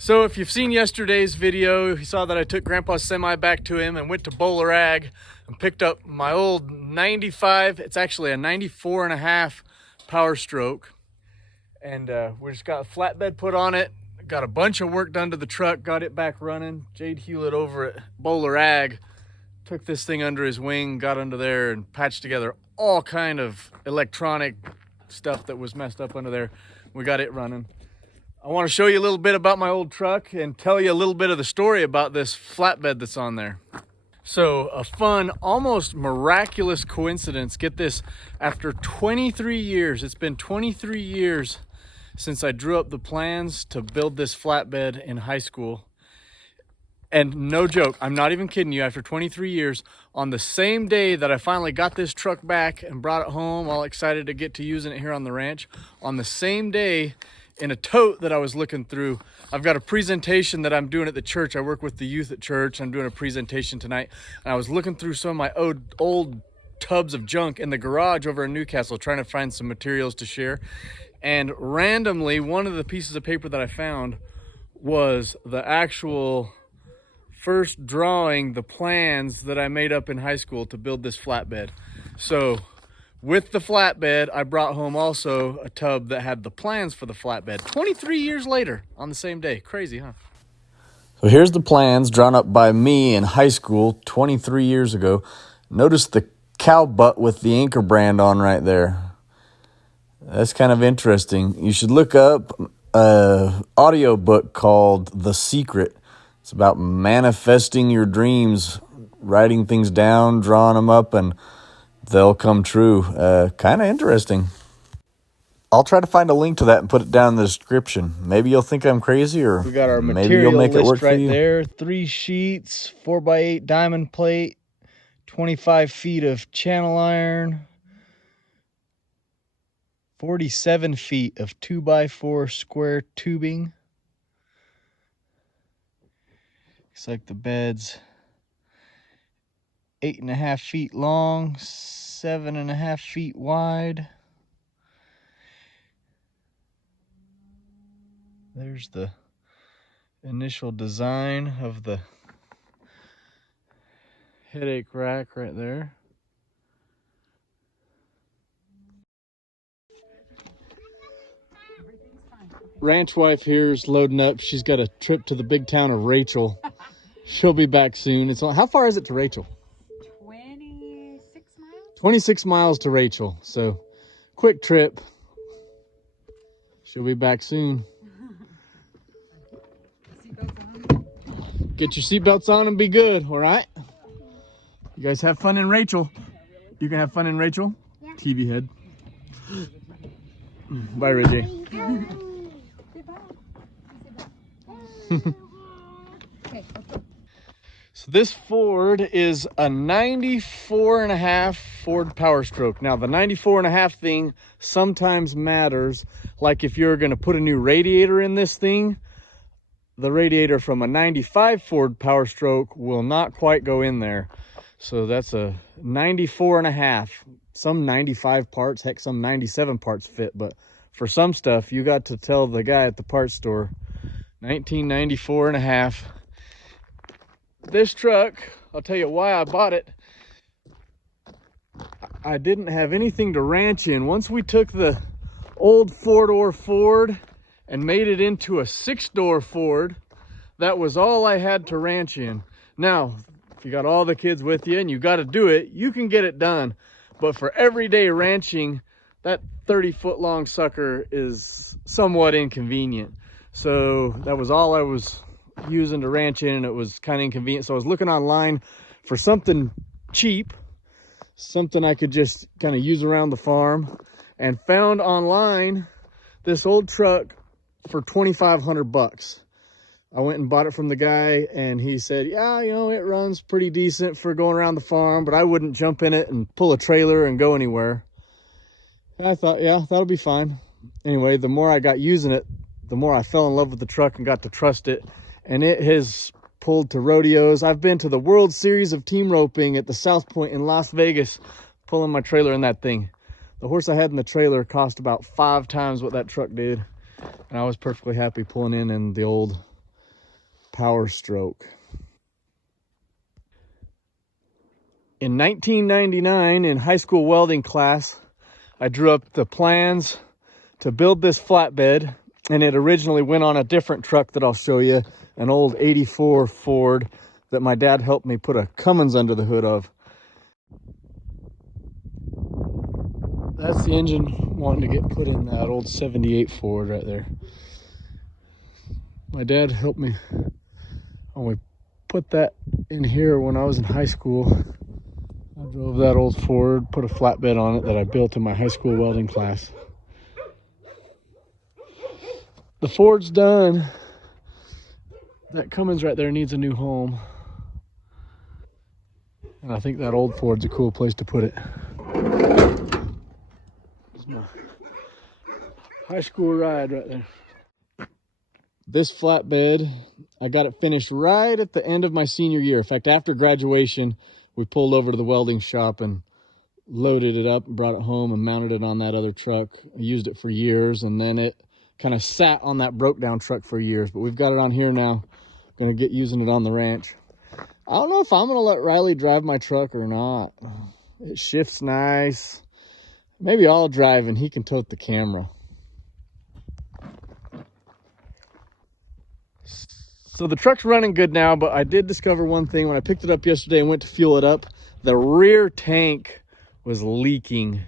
So if you've seen yesterday's video, you saw that I took Grandpa's semi back to him and went to Bowler Ag and picked up my old 95, it's actually a 94 and a half Power Stroke. And we just got a flatbed put on it, got a bunch of work done to the truck, got it back running. Jade Hewlett over at Bowler Ag took this thing under his wing, got under there and patched together all kind of electronic stuff that was messed up under there. We got it running. I want to show you a little bit about my old truck and tell you a little bit of the story about this flatbed that's on there. So a fun, almost miraculous coincidence. Get this, after 23 years, it's been 23 years since I drew up the plans to build this flatbed in high school. And no joke, I'm not even kidding you, after 23 years, on the same day that I finally got this truck back and brought it home, all excited to get to using it here on the ranch, on the same day, in a tote that I was looking through, I've got a presentation that I'm doing at the church. I work with the youth at church. I'm doing a presentation tonight. And I was looking through some of my old tubs of junk in the garage over in Newcastle, trying to find some materials to share. And randomly, one of the pieces of paper that I found was the actual first drawing, the plans that I made up in high school to build this flatbed. So with the flatbed, I brought home also a tub that had the plans for the flatbed 23 years later on the same day. Crazy, huh? So here's the plans drawn up by me in high school 23 years ago. Notice the cow butt with the anchor brand on right there. That's kind of interesting. You should look up an audiobook called The Secret. It's about manifesting your dreams, writing things down, drawing them up, and they'll come true. Kind of interesting. I'll try to find a link to that and put it down in the description. Maybe you'll think I'm crazy, or we got our maybe you'll make it work for you. There, 3 sheets, 4x8 diamond plate, 25 feet of channel iron, 47 feet of 2x4 square tubing. Looks like the bed's 8.5 feet long, 7.5 feet wide. There's the initial design of the headache rack right there. Ranch wife here is loading up. She's got a trip to the big town of Rachel. She'll be back soon. How far is it to Rachel? 26 miles? 26 miles to Rachel. So, quick trip. She'll be back soon. Get your seatbelts on and be good, all right? You guys have fun in Rachel. You can have fun in Rachel? Yeah. TV head. Bye, Reggie. So this Ford is a 94 and a half Ford Power Stroke. Now the 94 and a half thing sometimes matters. Like if you're going to put a new radiator in this thing, the radiator from a 95 Ford Power Stroke will not quite go in there. So that's a 94 and a half. Some 95 parts, heck, some 97 parts fit. But for some stuff, you got to tell the guy at the parts store, 1994 and a half. This truck, I'll tell you why I bought it. I didn't have anything to ranch in. Once we took the old 4-door Ford and made it into a 6-door Ford, that was all I had to ranch in. Now, if you got all the kids with you and you got to do it, you can get it done. But for everyday ranching, that 30-foot long sucker is somewhat inconvenient. So that was all I was using to ranch in, and it was kind of inconvenient. So I was looking online for something cheap, something I could just kind of use around the farm, and found online this old truck for 2,500 bucks. I went and bought it from the guy, and he said, yeah, you know, it runs pretty decent for going around the farm, but I wouldn't jump in it and pull a trailer and go anywhere. And I thought, yeah, that'll be fine. Anyway, the more I got using it, the more I fell in love with the truck and got to trust it. And it has pulled to rodeos. I've been to the World Series of team roping at the South Point in Las Vegas, pulling my trailer in that thing. The horse I had in the trailer cost about 5 times what that truck did. And I was perfectly happy pulling in the old power stroke. In 1999, in high school welding class, I drew up the plans to build this flatbed, and it originally went on a different truck that I'll show you, an old 84 Ford that my dad helped me put a Cummins under the hood of. That's the engine wanting to get put in that old 78 Ford right there. My dad helped me when we put that in here when I was in high school. I drove that old Ford, put a flatbed on it that I built in my high school welding class. The Ford's done. That Cummins right there needs a new home. And I think that old Ford's a cool place to put it. It's my high school ride right there. This flatbed, I got it finished right at the end of my senior year. In fact, after graduation, we pulled over to the welding shop and loaded it up and brought it home and mounted it on that other truck. I used it for years, and then it kind of sat on that broke down truck for years, but we've got it on here now. Gonna get using it on the ranch. I don't know if I'm gonna let Riley drive my truck or not. It shifts nice. Maybe I'll drive and he can tote the camera. So the truck's running good now, but I did discover one thing when I picked it up yesterday and went to fuel it up. The rear tank was leaking.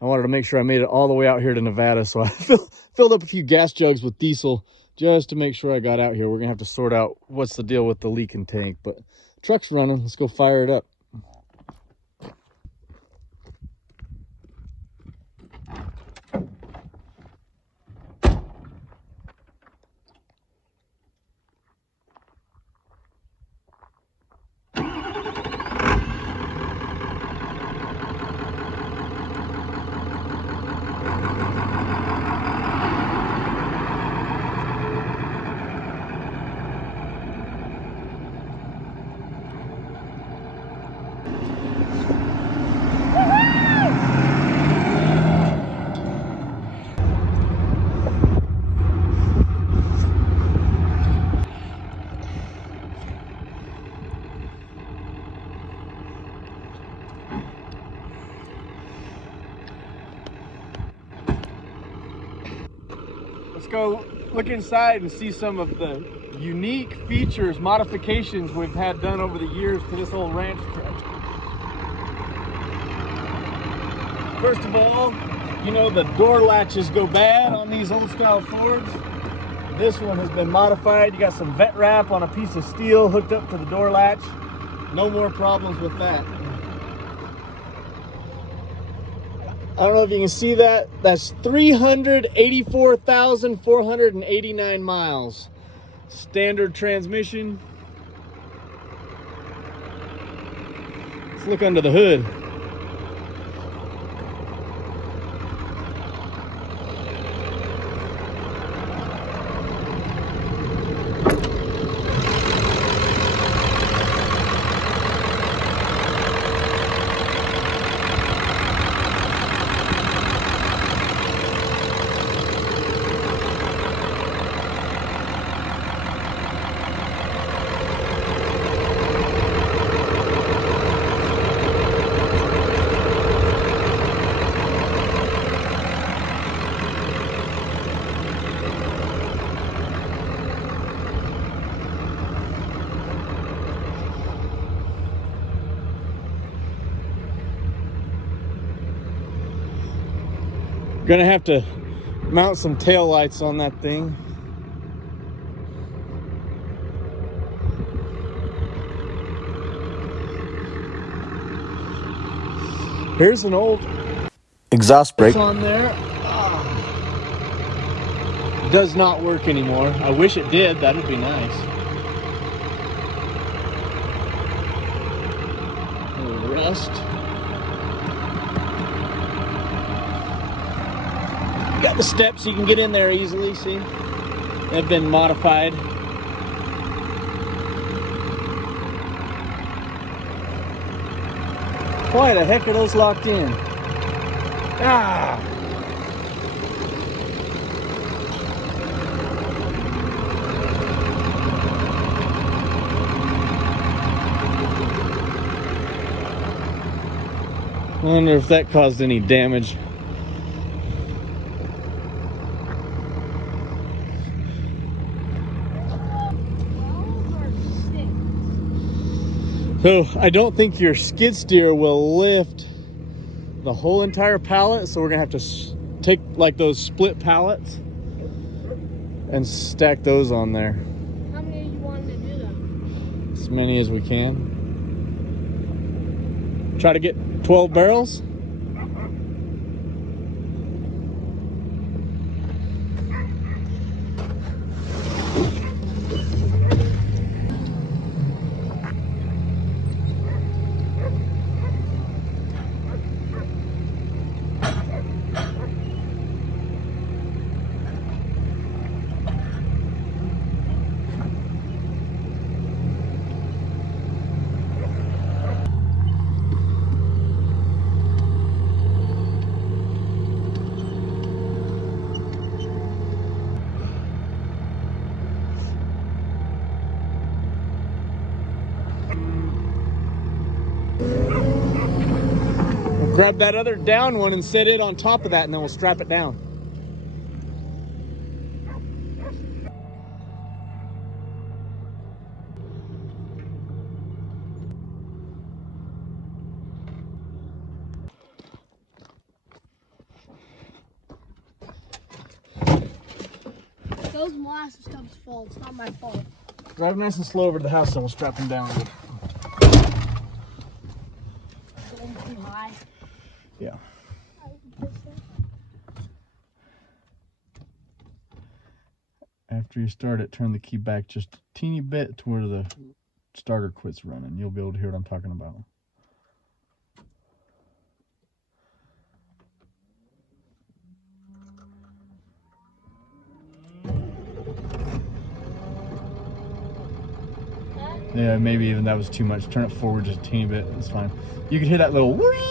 I wanted to make sure I made it all the way out here to Nevada, so I filled up a few gas jugs with diesel just to make sure I got out here. We're gonna have to sort out what's the deal with the leaking tank, but truck's running. Let's go fire it up. Let's go look inside and see some of the unique features, modifications we've had done over the years to this old ranch truck. First of all, you know the door latches go bad on these old style Fords. This one has been modified. You got some vet wrap on a piece of steel hooked up to the door latch. No more problems with that. I don't know if you can see that. That's 384,489 miles. Standard transmission. Let's look under the hood. Gonna have to mount some tail lights on that thing. Here's an old exhaust brake on there. Does not work anymore. I wish it did. That would be nice. A little rust. Got the steps so you can get in there easily, see? They've been modified. Why the heck are those locked in? Ah! wonder if that caused any damage. So I don't think your skid steer will lift the whole entire pallet, so we're gonna have to take like those split pallets and stack those on there. How many are you wanting to do though? As many as we can. Try to get 12 barrels. Grab that other down one and set it on top of that, and then we'll strap it down. Those molasses stuff's fault. It's not my fault. Drive nice and slow over to the house, and we'll strap them down. Going too high. Yeah. After you start it, turn the key back just a teeny bit to where the starter quits running. You'll be able to hear what I'm talking about. Yeah, maybe even that was too much. Turn it forward just a teeny bit. It's fine. You could hear that little whee!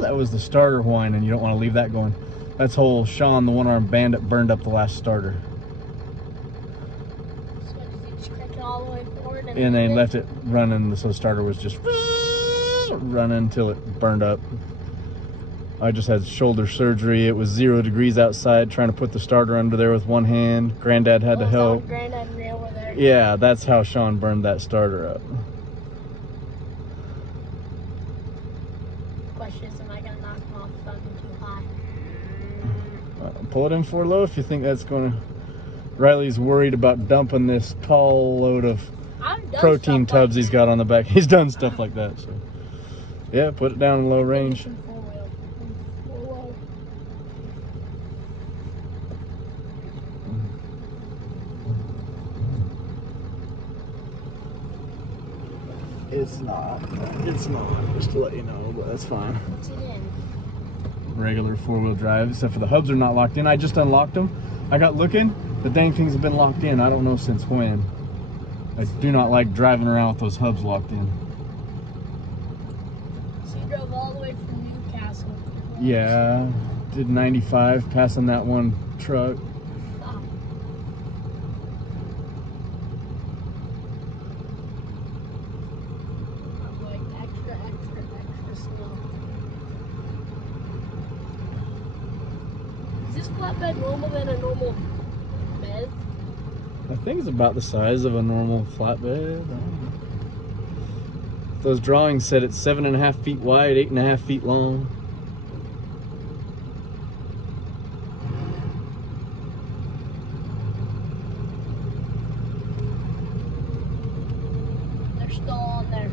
That was the starter whine, and you don't want to leave that going. That's whole Sean, the one-armed bandit, burned up the last starter. So does he just crank it all the way forward? And they left it running, so the starter was just running until it burned up. I just had shoulder surgery. It was 0 degrees outside, trying to put the starter under there with one hand. Granddad had to help. Granddad and Ray over there. Yeah, that's how Sean burned that starter up. Question is, am I going to knock him off fucking too high? Pull it in 4 low if you think that's going to... Riley's worried about dumping this tall load of protein tubs he's got on the back. He's done stuff like that, so... Yeah, put it down in low range. It's not, just to let you know, but that's fine. What's it in? Regular 4-wheel drive, except for the hubs are not locked in. I just unlocked them. I got looking, the dang things have been locked in. I don't know since when. I do not like driving around with those hubs locked in. So you drove all the way from Newcastle? Yeah, did 95, passing that one truck. Is this flatbed normal than a normal bed? I think it's about the size of a normal flatbed. Those drawings said it's 7.5 feet wide, 8.5 feet long. They're still on there.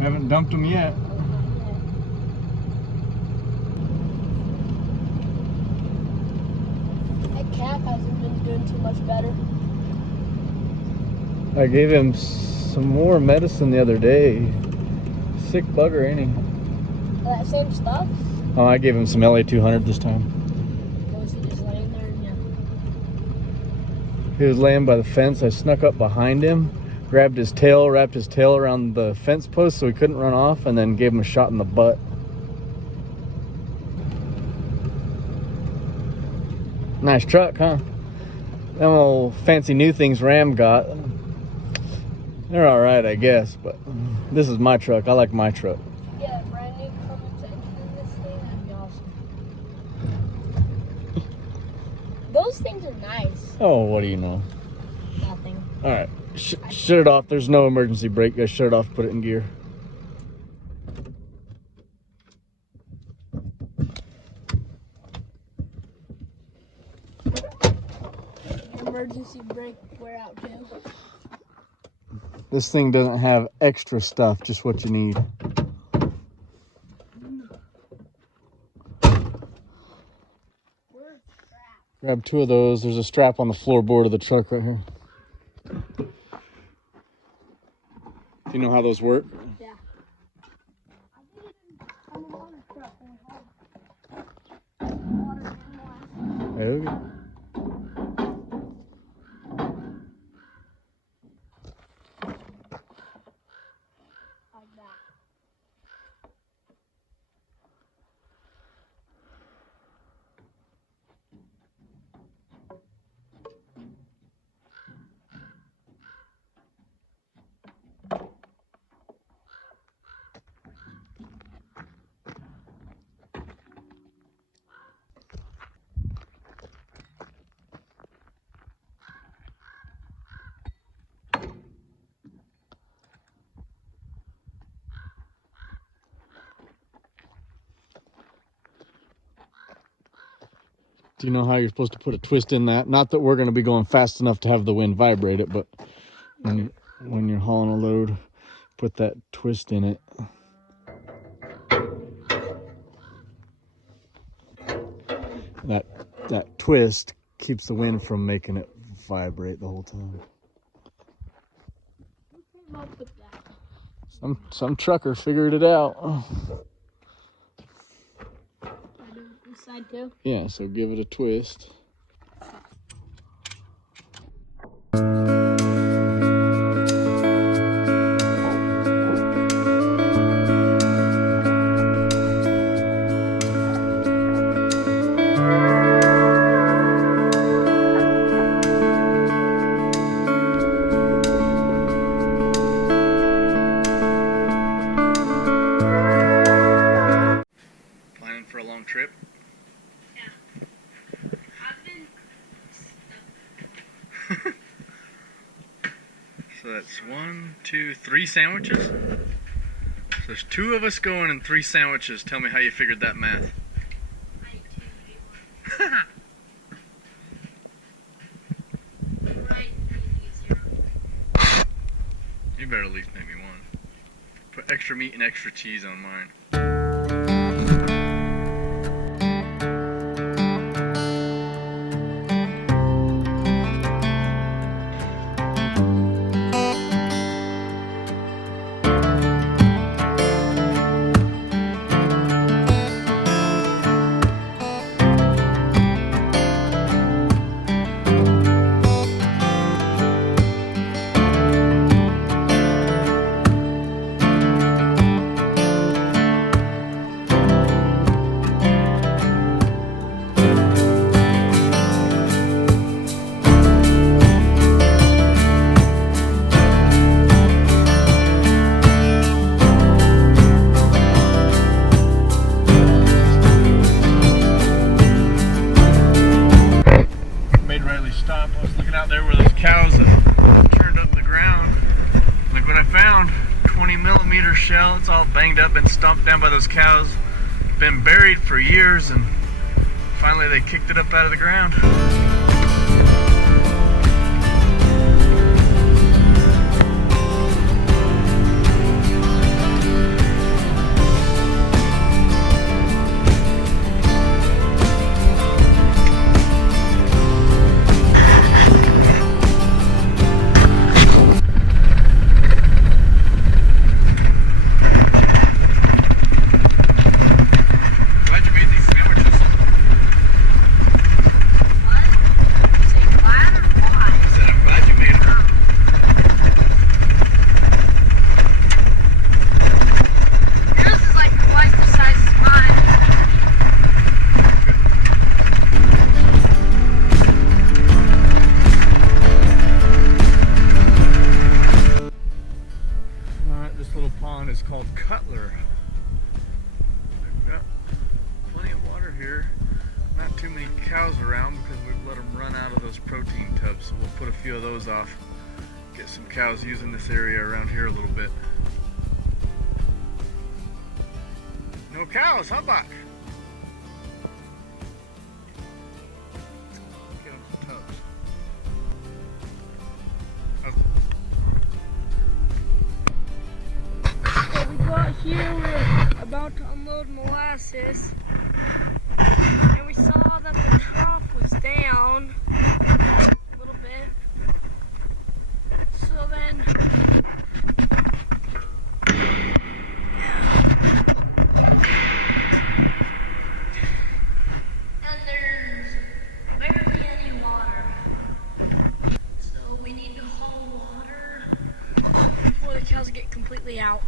Haven't dumped them yet. That cat hasn't been doing too much better. I gave him some more medicine the other day. Sick bugger, ain't he? That same stuff? Oh, I gave him some LA-200 this time. Was he just laying there? Yeah. He was laying by the fence. I snuck up behind him, grabbed his tail, wrapped his tail around the fence post so he couldn't run off, and then gave him a shot in the butt. Nice truck, huh? Them old fancy new things Ram got. They're all right, I guess, but this is my truck. I like my truck. Yeah, those things are nice. Oh, what do you know? Nothing. All right, shut it off. There's no emergency brake. Guys, shut it off. Put it in gear. Emergency brake wear out too. This thing doesn't have extra stuff, just what you need. Grab 2 of those. There's a strap on the floorboard of the truck right here. Do you know how those work? Yeah. I think it's on the water truck. Water and Okay. like that. Do you know how you're supposed to put a twist in that? Not that we're going to be going fast enough to have the wind vibrate it, but when you're hauling a load, put that twist in it. That twist keeps the wind from making it vibrate the whole time. Who came up with that? Some trucker figured it out. I do it this side too. Yeah, so give it a twist. Planning for a long trip? Yeah. I've been stuck. So that's 1, 2, 3 sandwiches? So there's 2 of us going and 3 sandwiches. Tell me how you figured that math. I ate 2, you ate 1. Right, easier. You better at least make me one. Put extra meat and extra cheese on mine. Stop. I was looking out there where those cows have turned up the ground. Look what I found. 20mm shell. It's all banged up and stomped down by those cows. Been buried for years, and finally they kicked it up out of the ground. Glad you made these sandwiches. What? because we've let them run out of those protein tubs. So we'll put a few of those off. Get some cows using this area around here a little bit. No cows, huh, Buck? Get them some tubs. So we got here, we're about to unload molasses, and we saw that the trough was down a little bit. So then and there's barely any water. So we need to haul water before the cows get completely out.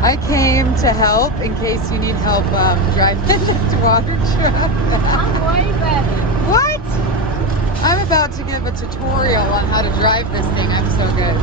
I came to help in case you need help driving this water truck. I'm way better. What? I'm about to give a tutorial on how to drive this thing. I'm so good.